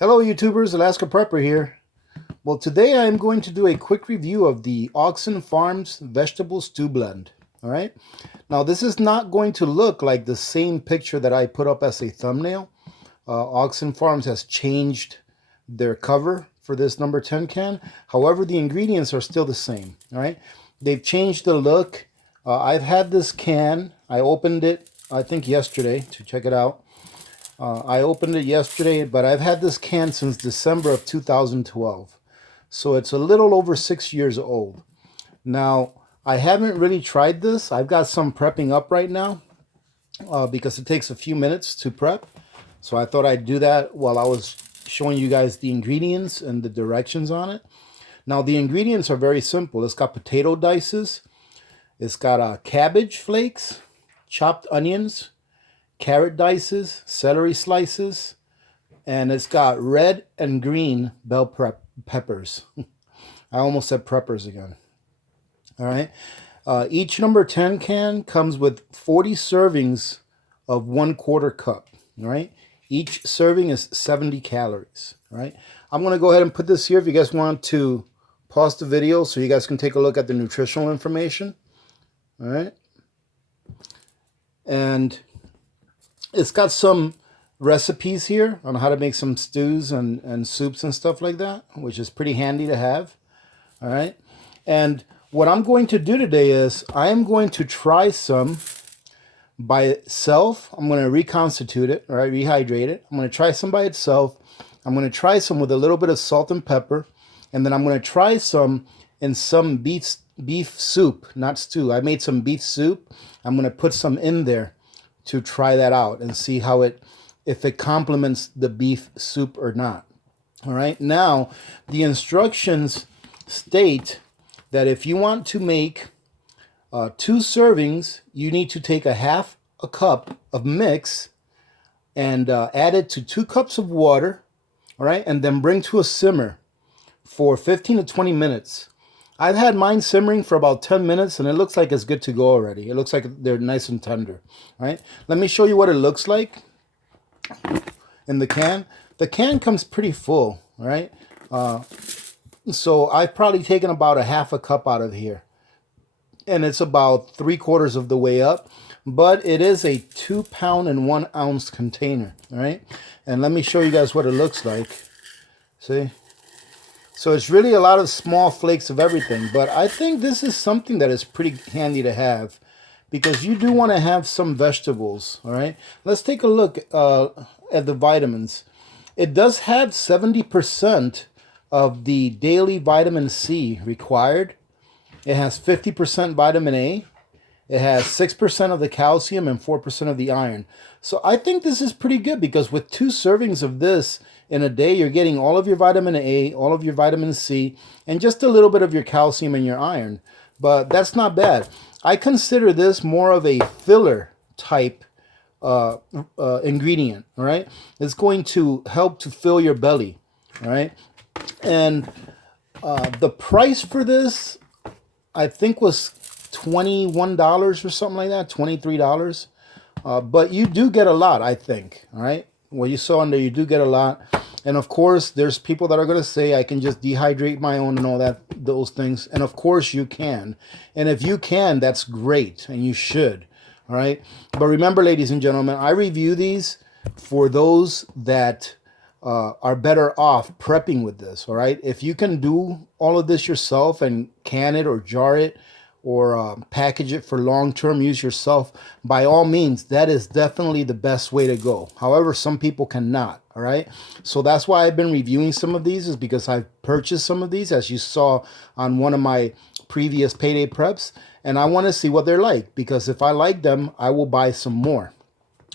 Hello YouTubers, Alaska Prepper here. Well, today I'm going to do a quick review of the Augason Farms Vegetable Stew Blend. All right. Now this is not going to look like the same picture that I put up as a thumbnail. Augason Farms has changed their cover for this number 10 can. However, the ingredients are still the same. All right. They've changed the look. I've had this can. I opened it, I think yesterday, to check it out. I opened it yesterday, but I've had this can since December of 2012. So it's a little over 6 years old. Now, I haven't really tried this. I've got some prepping up right now because it takes a few minutes to prep. So I thought I'd do that while I was showing you guys the ingredients and the directions on it. Now, the ingredients are very simple. It's got potato dices. It's got cabbage flakes, chopped onions, carrot dices, celery slices, and it's got red and green bell peppers. I almost said preppers again. All right. Each number 10 can comes with 40 servings of 1/4 cup. All right. Each serving is 70 calories. All right. I'm going to go ahead and put this here if you guys want to pause the video so you guys can take a look at the nutritional information. All right. And it's got some recipes here on how to make some stews and soups and stuff like that, which is pretty handy to have. All right. And what I'm going to do today is I am going to try some by itself. I'm going to reconstitute it, all right, rehydrate it. I'm going to try some by itself. I'm going to try some with a little bit of salt and pepper. And then I'm going to try some in some beef soup, not stew. I made some beef soup. I'm going to put some in there to try that out and see how if it complements the beef soup or not. All right. Now, the instructions state that if you want to make 2 servings, you need to take a half a cup of mix and add it to 2 cups of water. All right. And then bring to a simmer for 15 to 20 minutes. I've had mine simmering for about 10 minutes and it looks like it's good to go already. It looks like they're nice and tender. All right. Let me show you what it looks like in the can. The can comes pretty full. All right. So I've probably taken about a half a cup out of here. And it's about 3/4 of the way up. But it is a 2 pound and 1 ounce container. All right. And let me show you guys what it looks like. See? So it's really a lot of small flakes of everything, but I think this is something that is pretty handy to have because you do want to have some vegetables, all right? Let's take a look at the vitamins. It does have 70% of the daily vitamin C required. It has 50% vitamin A. It has 6% of the calcium and 4% of the iron. So I think this is pretty good because with 2 servings of this in a day, you're getting all of your vitamin A, all of your vitamin C, and just a little bit of your calcium and your iron. But that's not bad. I consider this more of a filler type ingredient, all right? It's going to help to fill your belly, all right? And the price for this, I think, was $21 or something like that, $23. But you do get a lot, I think, all right? What you saw in there, you do get a lot. And of course, there's people that are going to say, I can just dehydrate my own and all that, those things. And of course you can. And if you can, that's great. And you should. All right. But remember, ladies and gentlemen, I review these for those that are better off prepping with this. All right. If you can do all of this yourself and can it or jar it, or package it for long-term use yourself, by all means, that is definitely the best way to go. However, some people cannot, all right? So that's why I've been reviewing some of these, is because I've purchased some of these, as you saw on one of my previous payday preps, and I want to see what they're like, because if I like them, I will buy some more,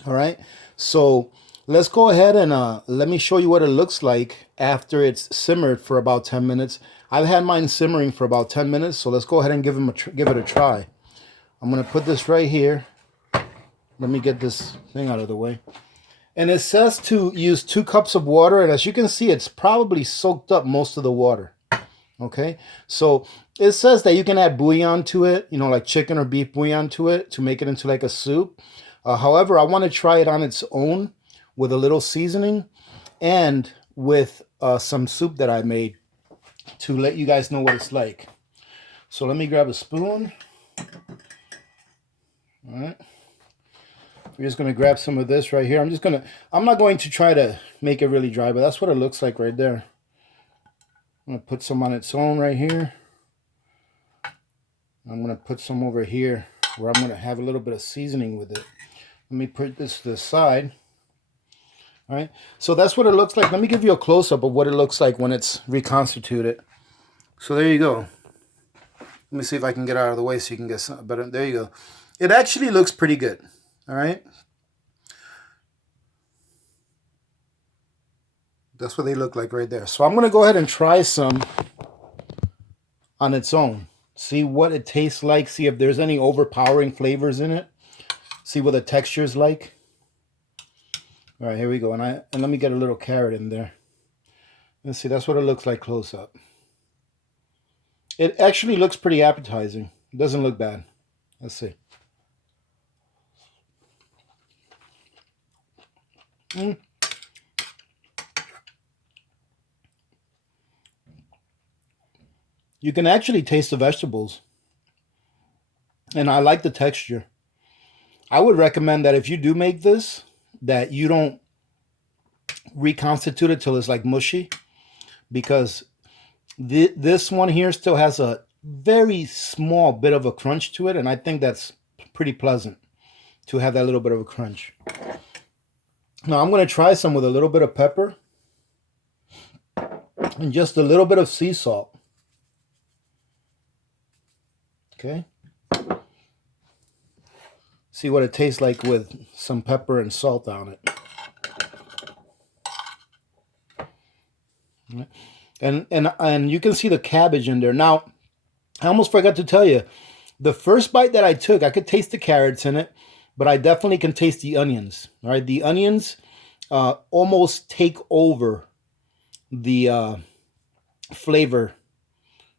all right? So let's go ahead and let me show you what it looks like after it's simmered for about 10 minutes. I've had mine simmering for about 10 minutes, so let's go ahead and give it a try. I'm going to put this right here. Let me get this thing out of the way. And it says to use 2 cups of water, and as you can see, it's probably soaked up most of the water. Okay, so it says that you can add bouillon to it, you know, like chicken or beef bouillon to it to make it into like a soup. However, I want to try it on its own with a little seasoning. And with some soup that I made to let you guys know what it's like. So let me grab a spoon. All right. We're just going to grab some of this right here. I'm not going to try to make it really dry, but that's what it looks like right there. I'm going to put some on its own right here. I'm going to put some over here where I'm going to have a little bit of seasoning with it. Let me put this to the side. All right. So that's what it looks like. Let me give you a close-up of what it looks like when it's reconstituted. So there you go. Let me see if I can get out of the way so you can get some better. There you go. It actually looks pretty good. All right. That's what they look like right there. So I'm going to go ahead and try some on its own. See what it tastes like. See if there's any overpowering flavors in it. See what the texture is like. All right, here we go. And let me get a little carrot in there. Let's see. That's what it looks like close up. It actually looks pretty appetizing. It doesn't look bad. Let's see. You can actually taste the vegetables. And I like the texture. I would recommend that if you do make this, that you don't reconstitute it till it's like mushy. Because this one here still has a very small bit of a crunch to it. And I think that's pretty pleasant to have that little bit of a crunch. Now I'm going to try some with a little bit of pepper. And just a little bit of sea salt. Okay. See what it tastes like with some pepper and salt on it. And you can see the cabbage in there. Now, I almost forgot to tell you, the first bite that I took, I could taste the carrots in it, but I definitely can taste the onions. All right, the onions almost take over the flavor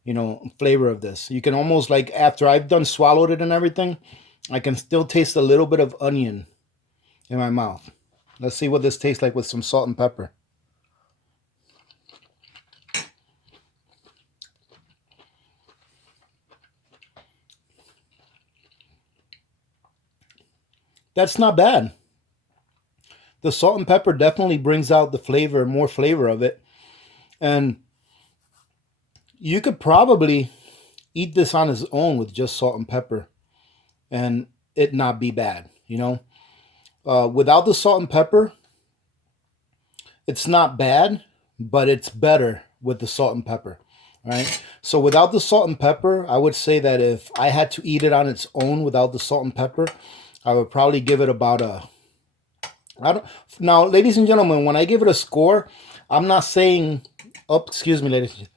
of this. You can almost, like, after I've done swallowed it and everything, I can still taste a little bit of onion in my mouth. Let's see what this tastes like with some salt and pepper. That's not bad. The salt and pepper definitely brings out the flavor, more flavor of it. And you could probably eat this on its own with just salt and pepper and it not be bad, Without the salt and pepper, it's not bad, but it's better with the salt and pepper, right? So without the salt and pepper, I would say that if I had to eat it on its own without the salt and pepper, I would probably give it about now, ladies and gentlemen, when I give it a score, I'm not saying, excuse me, ladies.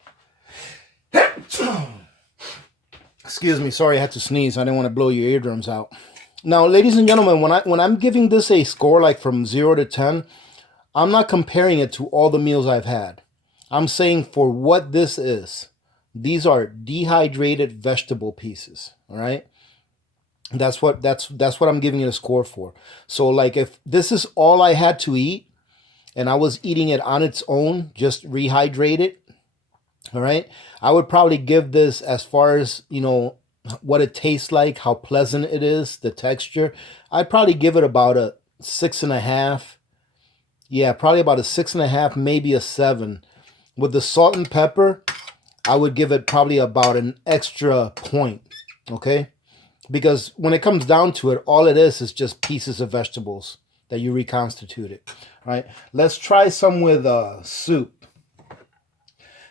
Excuse me, sorry, I had to sneeze. I didn't want to blow your eardrums out. Now, ladies and gentlemen, when I'm giving this a score like from 0 to 10, I'm not comparing it to all the meals I've had. I'm saying for what this is. These are dehydrated vegetable pieces, all right? That's what I'm giving it a score for. So like if this is all I had to eat and I was eating it on its own, just rehydrated, all right, I would probably give this, as far as, what it tastes like, how pleasant it is, the texture, I'd probably give it about a 6.5. Yeah, probably about a 6.5, maybe a 7. With the salt and pepper, I would give it probably about an extra point, okay? Because when it comes down to it, all it is just pieces of vegetables that you reconstituted, right? Let's try some with soup.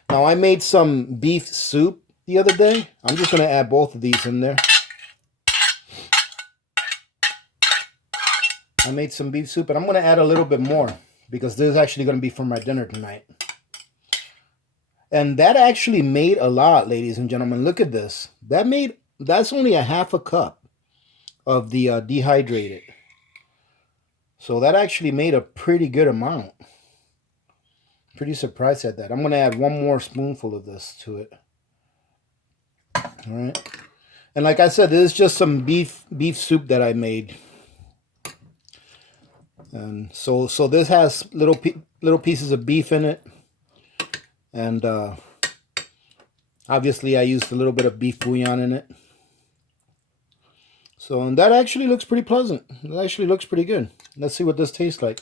Now, I made some beef soup the other day. I'm just going to add both of these in there. I made some beef soup, and I'm going to add a little bit more because this is actually going to be for my dinner tonight. And that actually made a lot, ladies and gentlemen. Look at this. That's only a half a cup of the dehydrated. So that actually made a pretty good amount. Pretty surprised at that. I'm going to add one more spoonful of this to it. All right. And like I said, this is just some beef soup that I made. And so this has little pieces of beef in it, and obviously I used a little bit of beef bouillon in it. So, and that actually looks pretty pleasant. It actually looks pretty good. Let's see what this tastes like.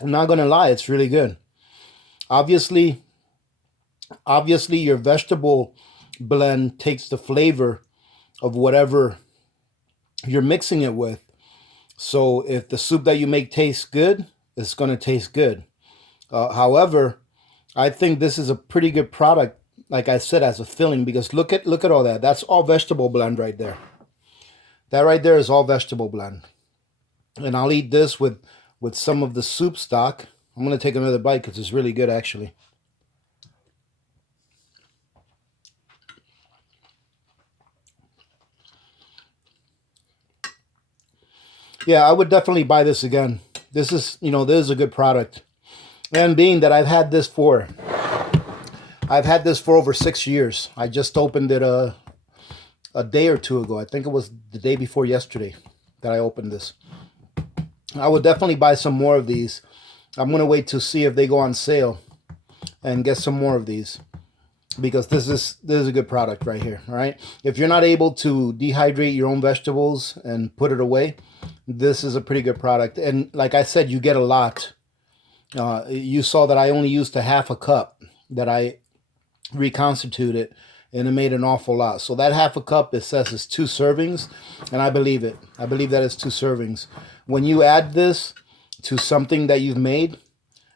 I'm not gonna lie, it's really good. Obviously your vegetable blend takes the flavor of whatever you're mixing it with. So if the soup that you make tastes good, it's going to taste good. However, I think this is a pretty good product, like I said, as a filling, because look at all that. That's all vegetable blend right there. That right there is all vegetable blend. And I'll eat this with some of the soup stock. I'm going to take another bite because it's really good, actually. Yeah, I would definitely buy this again. This is a good product. And being that I've had this for over 6 years. I just opened it a day or two ago. I think it was the day before yesterday that I opened this. I would definitely buy some more of these. I'm going to wait to see if they go on sale and get some more of these, because this is a good product right here. All right. If you're not able to dehydrate your own vegetables and put it away, this is a pretty good product. And like I said, you get a lot. You saw that I only used a half a cup that I reconstituted, and it made an awful lot. So that half a cup, it says it's 2 servings, and I believe it. I believe that it's 2 servings. When you add this to something that you've made,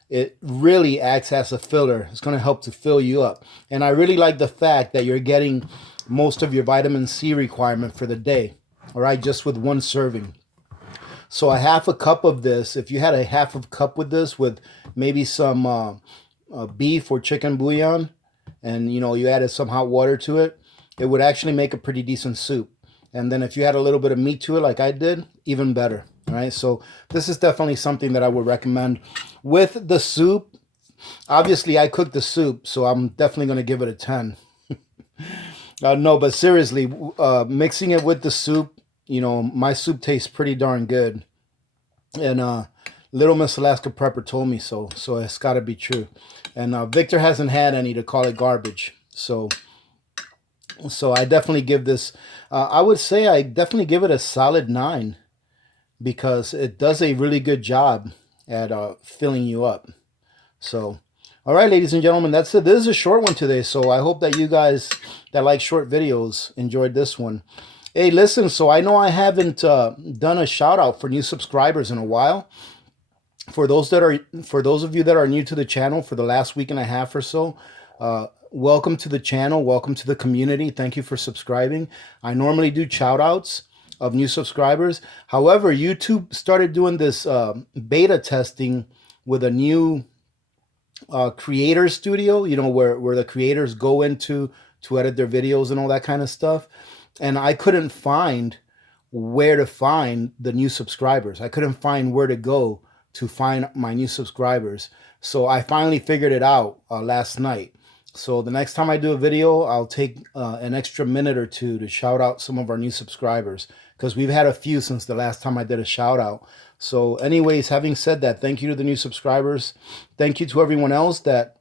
it really acts as a filler. It's going to help to fill you up. And I really like the fact that you're getting most of your vitamin C requirement for the day, all right, just with 1 serving. So a half a cup of this, if you had a half a cup with this, with maybe some beef or chicken bouillon, and you added some hot water to it, it would actually make a pretty decent soup. And then if you had a little bit of meat to it like I did, even better. All right, so this is definitely something that I would recommend. With the soup, obviously I cooked the soup, so I'm definitely going to give it a 10. No, but seriously, mixing it with the soup, my soup tastes pretty darn good. And Little Miss Alaska Prepper told me so it's got to be true. And Victor hasn't had any to call it garbage. So I definitely give this, I would say I definitely give it a solid 9, because it does a really good job at filling you up. So, all right, ladies and gentlemen, that's it. This is a short one today, so I hope that you guys that like short videos enjoyed this one. Hey, listen, so I know I haven't done a shout out for new subscribers in a while. For those of you that are new to the channel for the last week and a half or so, welcome to the channel. Welcome to the community. Thank you for subscribing. I normally do shout outs of new subscribers. However, YouTube started doing this beta testing with a new creator studio, where the creators go into to edit their videos and all that kind of stuff. And I couldn't find where to find the new subscribers. I couldn't find where to go to find my new subscribers. So I finally figured it out last night. So the next time I do a video, I'll take an extra minute or two to shout out some of our new subscribers, because we've had a few since the last time I did a shout out. So anyways, having said that, thank you to the new subscribers. Thank you to everyone else that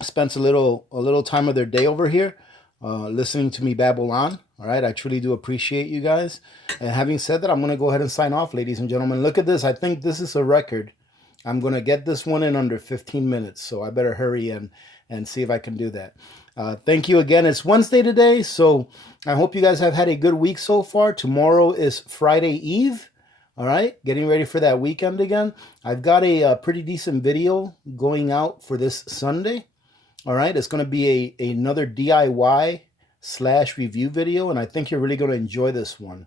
spends a little time of their day over here listening to me babble on. All right, I truly do appreciate you guys. And having said that, I'm going to go ahead and sign off, ladies and gentlemen. Look at this. I think this is a record. I'm going to get this one in under 15 minutes, so I better hurry and see if I can do that. Thank you again. It's Wednesday today, so I hope you guys have had a good week so far. Tomorrow is Friday Eve. All right, getting ready for that weekend again. I've got a pretty decent video going out for this Sunday. All right, it's going to be another DIY / review video, and I think you're really going to enjoy this one.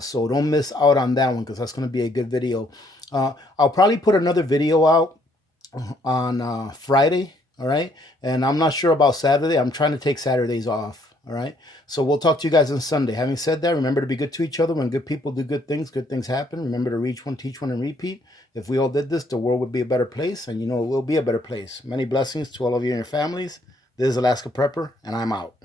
So don't miss out on that one, because that's going to be a good video. I'll probably put another video out on Friday. All right, and I'm not sure about Saturday. I'm trying to take Saturdays off. All right. So we'll talk to you guys on Sunday. Having said that, remember to be good to each other. When good people do good things happen. Remember to reach one, teach one, and repeat. If we all did this, the world would be a better place, and you know it will be a better place. Many blessings to all of you and your families. This is Alaska Prepper, and I'm out.